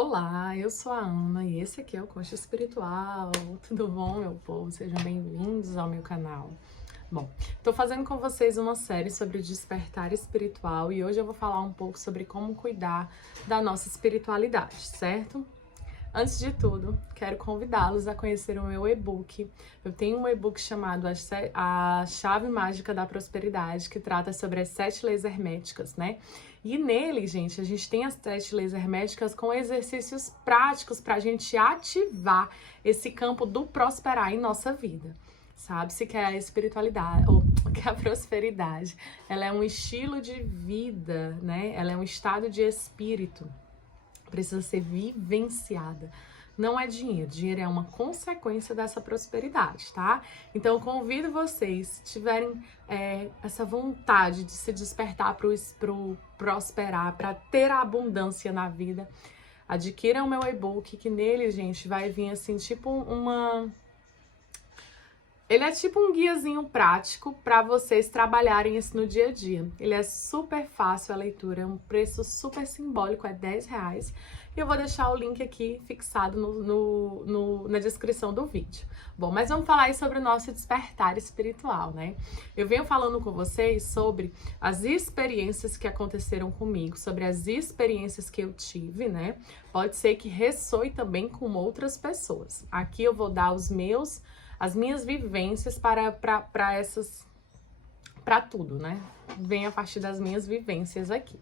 Olá, eu sou a Ana e esse aqui é o Coach Espiritual. Tudo bom, meu povo? Sejam bem-vindos ao meu canal. Bom, tô fazendo com vocês uma série sobre despertar espiritual e hoje eu vou falar um pouco sobre como cuidar da nossa espiritualidade, certo? Antes de tudo, quero convidá-los a conhecer o meu e-book. Eu tenho um e-book chamado A Chave Mágica da Prosperidade, que trata sobre as 7 leis herméticas, né? E nele, gente, a gente tem as 7 leis herméticas com exercícios práticos para a gente ativar esse campo do prosperar em nossa vida. Sabe-se que a espiritualidade, ou que a prosperidade, ela é um estilo de vida, né? Ela é um estado de espírito. Precisa ser vivenciada. Não é dinheiro, dinheiro é uma consequência dessa prosperidade, tá? Então eu convido vocês, se tiverem essa vontade de se despertar pro prosperar, para ter a abundância na vida, adquiram o meu e-book, que nele, gente, vai vir assim, tipo ele é tipo um guiazinho prático para vocês trabalharem isso no dia a dia. Ele é super fácil a leitura, é um preço super simbólico, é R$10. E eu vou deixar o link aqui fixado na descrição do vídeo. Bom, mas vamos falar aí sobre o nosso despertar espiritual, né? Eu venho falando com vocês sobre as experiências que aconteceram comigo, sobre as experiências que eu tive, né? Pode ser que ressoe também com outras pessoas. Aqui eu vou dar as minhas vivências para tudo, né? Vem a partir das minhas vivências aqui.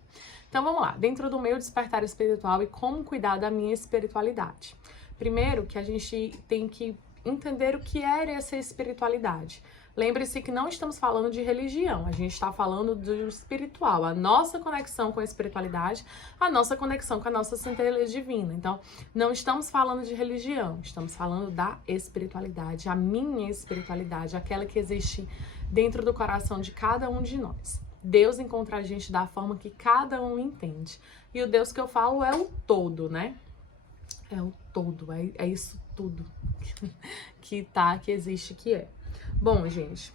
Então vamos lá, dentro do meu despertar espiritual e como cuidar da minha espiritualidade. Primeiro que a gente tem que entender o que é essa espiritualidade. Lembre-se que não estamos falando de religião, a gente está falando do espiritual, a nossa conexão com a espiritualidade, a nossa conexão com a nossa centelha divina. Então, não estamos falando de religião, estamos falando da espiritualidade, a minha espiritualidade, aquela que existe dentro do coração de cada um de nós. Deus encontra a gente da forma que cada um entende. E o Deus que eu falo é o todo, né? É o todo, é isso tudo que existe, que é. Bom, gente,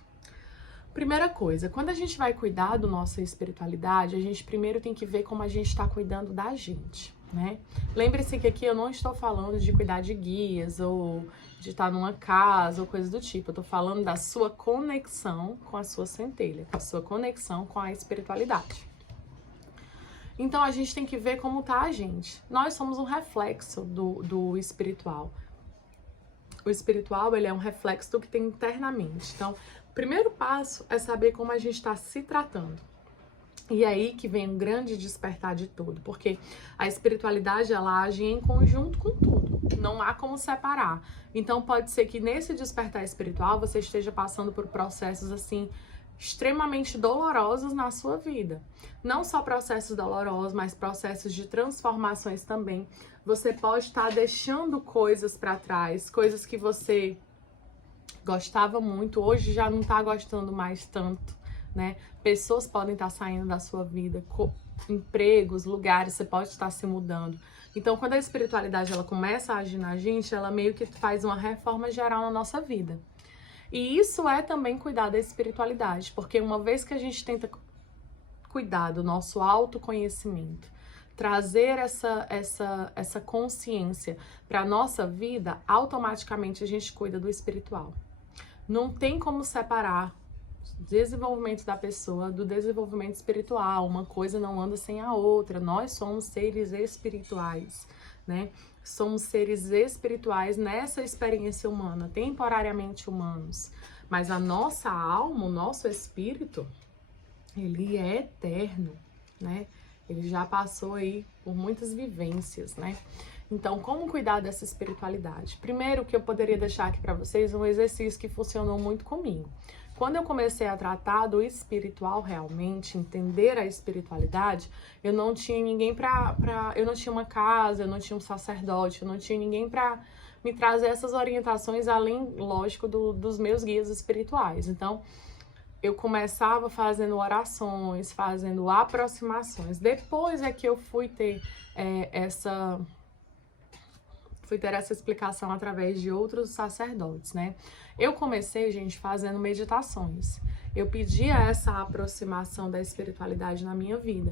primeira coisa, quando a gente vai cuidar da nossa espiritualidade, a gente primeiro tem que ver como a gente está cuidando da gente, né? Lembre-se que aqui eu não estou falando de cuidar de guias ou de estar numa casa ou coisa do tipo. Eu tô falando da sua conexão com a sua centelha, com a sua conexão com a espiritualidade. Então a gente tem que ver como tá a gente. Nós somos um reflexo do espiritual. O espiritual, ele é um reflexo do que tem internamente. Então, o primeiro passo é saber como a gente está se tratando. E aí que vem um grande despertar de tudo, porque a espiritualidade, ela age em conjunto com tudo. Não há como separar. Então, pode ser que nesse despertar espiritual você esteja passando por processos assim extremamente dolorosos na sua vida. Não só processos dolorosos, mas processos de transformações também. Você pode estar deixando coisas para trás, coisas que você gostava muito, hoje já não está gostando mais tanto, né? Pessoas podem estar saindo da sua vida, empregos, lugares, você pode estar se mudando. Então, quando a espiritualidade ela começa a agir na gente, ela meio que faz uma reforma geral na nossa vida. E isso é também cuidar da espiritualidade, porque uma vez que a gente tenta cuidar do nosso autoconhecimento, trazer essa consciência para a nossa vida, automaticamente a gente cuida do espiritual. Não tem como separar o desenvolvimento da pessoa do desenvolvimento espiritual. Uma coisa não anda sem a outra. Nós somos seres espirituais, né? Somos seres espirituais nessa experiência humana, temporariamente humanos. Mas a nossa alma, o nosso espírito, ele é eterno, né? Ele já passou aí por muitas vivências, né? Então, como cuidar dessa espiritualidade? Primeiro, que eu poderia deixar aqui para vocês um exercício que funcionou muito comigo. Quando eu comecei a tratar do espiritual realmente, entender a espiritualidade, eu não tinha ninguém eu não tinha uma casa, eu não tinha um sacerdote, eu não tinha ninguém para me trazer essas orientações, além, lógico, dos meus guias espirituais. Então, eu começava fazendo orações, fazendo aproximações. Depois é que eu fui ter essa explicação através de outros sacerdotes, né? Eu comecei, gente, fazendo meditações. Eu pedia essa aproximação da espiritualidade na minha vida.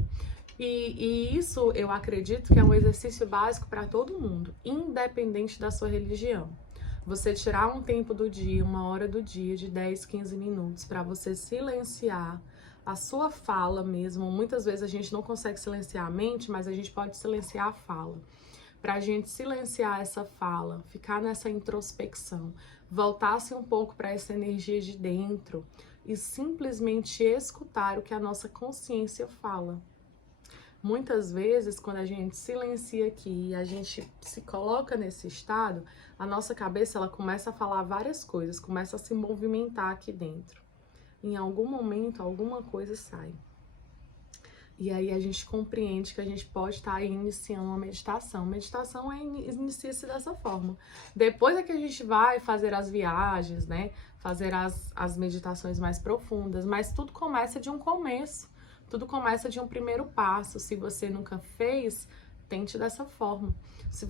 E isso eu acredito que é um exercício básico para todo mundo, independente da sua religião. Você tirar um tempo do dia, 1 hora do dia, de 10, 15 minutos, para você silenciar a sua fala mesmo. Muitas vezes a gente não consegue silenciar a mente, mas a gente pode silenciar a fala. Para a gente silenciar essa fala, ficar nessa introspecção, voltar-se um pouco para essa energia de dentro e simplesmente escutar o que a nossa consciência fala. Muitas vezes, quando a gente silencia aqui e a gente se coloca nesse estado, a nossa cabeça ela começa a falar várias coisas, começa a se movimentar aqui dentro. Em algum momento, alguma coisa sai. E aí a gente compreende que a gente pode estar aí iniciando uma meditação. Meditação inicia-se dessa forma. Depois é que a gente vai fazer as viagens, né? Fazer as meditações mais profundas. Mas tudo começa de um começo. Tudo começa de um primeiro passo. Se você nunca fez, tente dessa forma. Se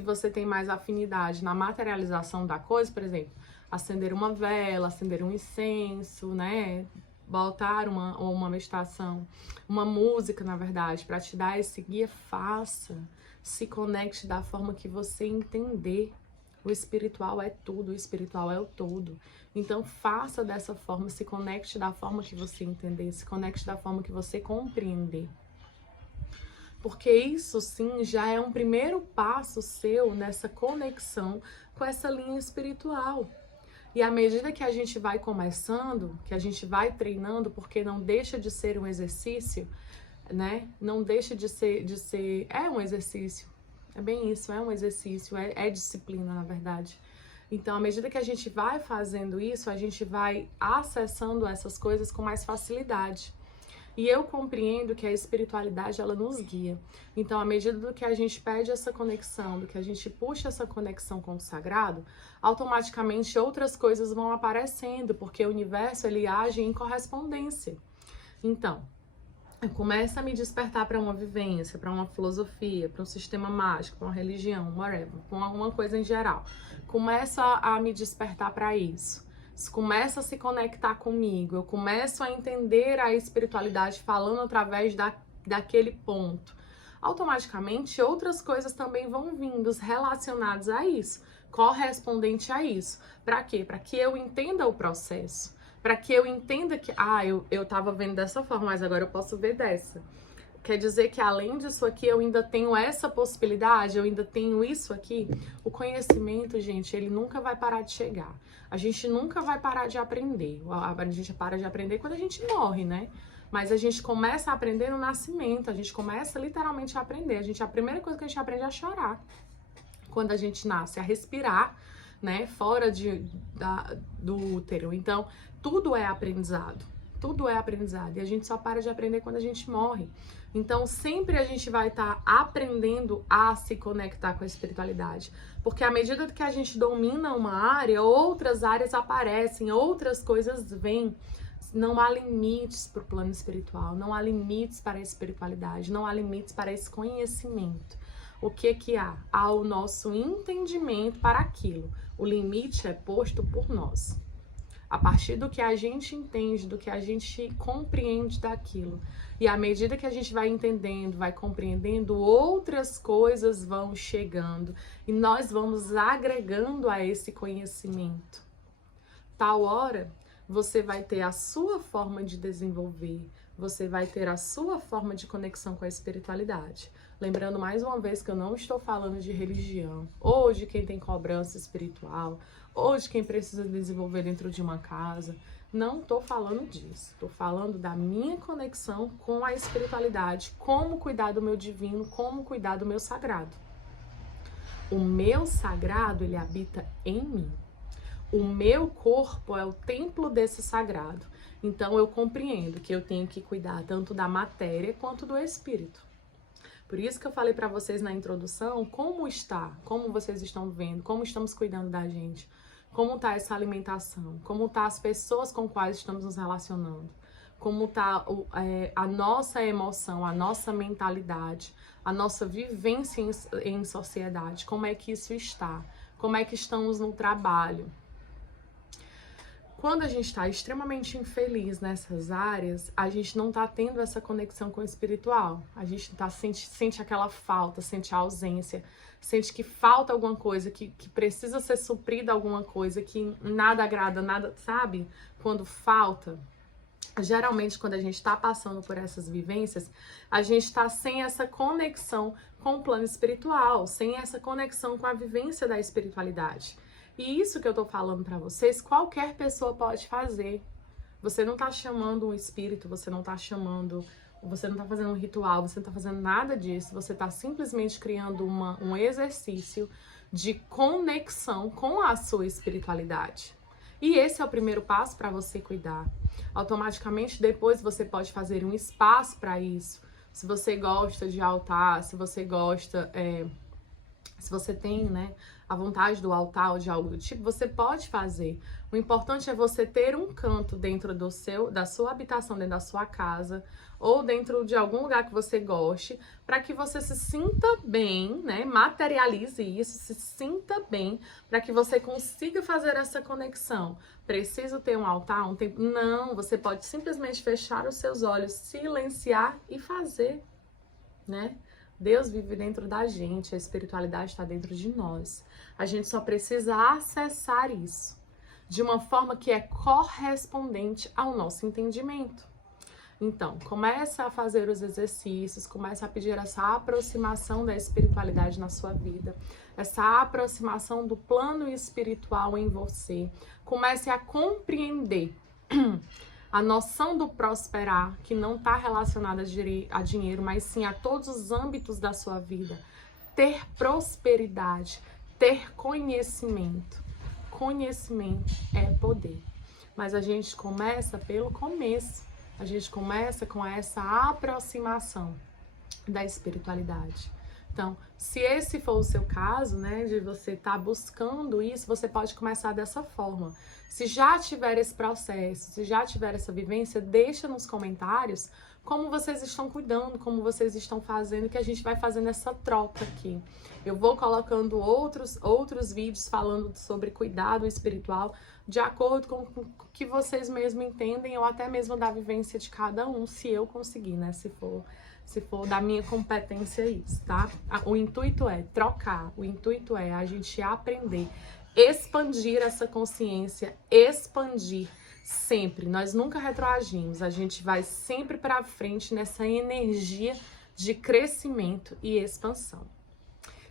você tem mais afinidade na materialização da coisa, por exemplo, acender uma vela, acender um incenso, né? Botar uma meditação, uma música, na verdade, para te dar esse guia, faça. Se conecte da forma que você entender. O espiritual é tudo, o espiritual é o todo. Então, faça dessa forma, se conecte da forma que você entender, se conecte da forma que você compreender. Porque isso, sim, já é um primeiro passo seu nessa conexão com essa linha espiritual. E à medida que a gente vai começando, que a gente vai treinando, porque não deixa de ser um exercício, né? Não deixa de ser, é um exercício. É bem isso, é um exercício, é disciplina, na verdade. Então, à medida que a gente vai fazendo isso, a gente vai acessando essas coisas com mais facilidade. E eu compreendo que a espiritualidade, ela nos guia. Então, à medida do que a gente pede essa conexão, do que a gente puxa essa conexão com o sagrado, automaticamente outras coisas vão aparecendo, porque o universo, ele age em correspondência. Então, eu começo a me despertar para uma vivência, para uma filosofia, para um sistema mágico, para uma religião, whatever, para alguma coisa em geral. Começo a me despertar para isso. Começa a se conectar comigo, eu começo a entender a espiritualidade falando através daquele ponto. Automaticamente, outras coisas também vão vindo relacionadas a isso, correspondente a isso. Para quê? Para que eu entenda o processo, para que eu entenda que, eu tava vendo dessa forma, mas agora eu posso ver dessa. Quer dizer que além disso aqui, eu ainda tenho essa possibilidade, eu ainda tenho isso aqui. O conhecimento, gente, ele nunca vai parar de chegar. A gente nunca vai parar de aprender. A gente para de aprender quando a gente morre, né? Mas a gente começa a aprender no nascimento, a gente começa literalmente a aprender. A primeira coisa que a gente aprende é a chorar. Quando a gente nasce, a respirar, né? Fora do útero. Então, tudo é aprendizado. Tudo é aprendizado. E a gente só para de aprender quando a gente morre. Então, sempre a gente vai estar aprendendo a se conectar com a espiritualidade. Porque à medida que a gente domina uma área, outras áreas aparecem, outras coisas vêm. Não há limites para o plano espiritual, não há limites para a espiritualidade, não há limites para esse conhecimento. O que há? Há o nosso entendimento para aquilo. O limite é posto por nós. A partir do que a gente entende, do que a gente compreende daquilo. E à medida que a gente vai entendendo, vai compreendendo, outras coisas vão chegando. E nós vamos agregando a esse conhecimento. Tal hora, você vai ter a sua forma de desenvolver. Você vai ter a sua forma de conexão com a espiritualidade. Lembrando mais uma vez que eu não estou falando de religião, ou de quem tem cobrança espiritual, ou de quem precisa desenvolver dentro de uma casa. Não estou falando disso. Estou falando da minha conexão com a espiritualidade, como cuidar do meu divino, como cuidar do meu sagrado. O meu sagrado, ele habita em mim. O meu corpo é o templo desse sagrado. Então, eu compreendo que eu tenho que cuidar tanto da matéria quanto do espírito. Por isso que eu falei para vocês na introdução como vocês estão vendo, como estamos cuidando da gente, como está essa alimentação, como tá as pessoas com quais estamos nos relacionando, como está a nossa emoção, a nossa mentalidade, a nossa vivência em sociedade, como é que isso está, como é que estamos no trabalho. Quando a gente está extremamente infeliz nessas áreas, a gente não está tendo essa conexão com o espiritual. A gente sente aquela falta, sente a ausência, sente que falta alguma coisa, que precisa ser suprida alguma coisa, que nada agrada, nada, sabe? Quando falta. Geralmente, quando a gente está passando por essas vivências, a gente está sem essa conexão com o plano espiritual, sem essa conexão com a vivência da espiritualidade. E isso que eu tô falando para vocês, qualquer pessoa pode fazer. Você não tá chamando um espírito, você não tá fazendo um ritual, você não tá fazendo nada disso, você tá simplesmente criando um exercício de conexão com a sua espiritualidade. E esse é o primeiro passo para você cuidar. Automaticamente, depois você pode fazer um espaço para isso. Se você gosta de altar, se você gosta, se você tem, né, a vontade do altar ou de algo do tipo, você pode fazer. O importante é você ter um canto dentro da sua habitação, dentro da sua casa, ou dentro de algum lugar que você goste, para que você se sinta bem, né? Materialize isso, se sinta bem, para que você consiga fazer essa conexão. Preciso ter um altar, um templo? Não, você pode simplesmente fechar os seus olhos, silenciar e fazer, né? Deus vive dentro da gente, a espiritualidade está dentro de nós. A gente só precisa acessar isso de uma forma que é correspondente ao nosso entendimento. Então, começa a fazer os exercícios, começa a pedir essa aproximação da espiritualidade na sua vida, essa aproximação do plano espiritual em você. Comece a compreender a noção do prosperar, que não está relacionada a dinheiro, mas sim a todos os âmbitos da sua vida. Ter prosperidade, ter conhecimento. Conhecimento é poder. Mas a gente começa pelo começo. A gente começa com essa aproximação da espiritualidade. Então, se esse for o seu caso, né, de você estar buscando isso, você pode começar dessa forma. Se já tiver esse processo, se já tiver essa vivência, deixa nos comentários como vocês estão cuidando, como vocês estão fazendo, que a gente vai fazendo essa troca aqui. Eu vou colocando outros vídeos falando sobre cuidado espiritual, de acordo com o que vocês mesmo entendem, ou até mesmo da vivência de cada um, se eu conseguir, né, se for da minha competência isso, tá? O intuito é trocar, o intuito é a gente aprender, expandir essa consciência, expandir sempre. Nós nunca retroagimos, a gente vai sempre para frente nessa energia de crescimento e expansão.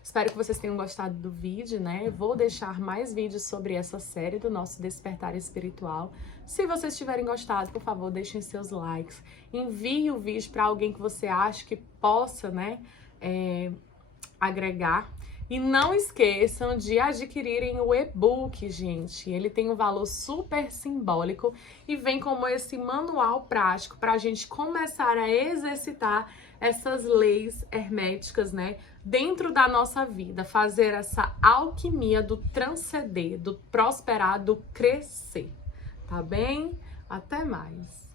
Espero que vocês tenham gostado do vídeo, né? Vou deixar mais vídeos sobre essa série do nosso Despertar Espiritual. Se vocês tiverem gostado, por favor, deixem seus likes. Envie o vídeo para alguém que você acha que possa, né, agregar. E não esqueçam de adquirirem o e-book, gente. Ele tem um valor super simbólico e vem como esse manual prático para a gente começar a exercitar essas leis herméticas, né, dentro da nossa vida. Fazer essa alquimia do transcender, do prosperar, do crescer. Tá bem? Até mais!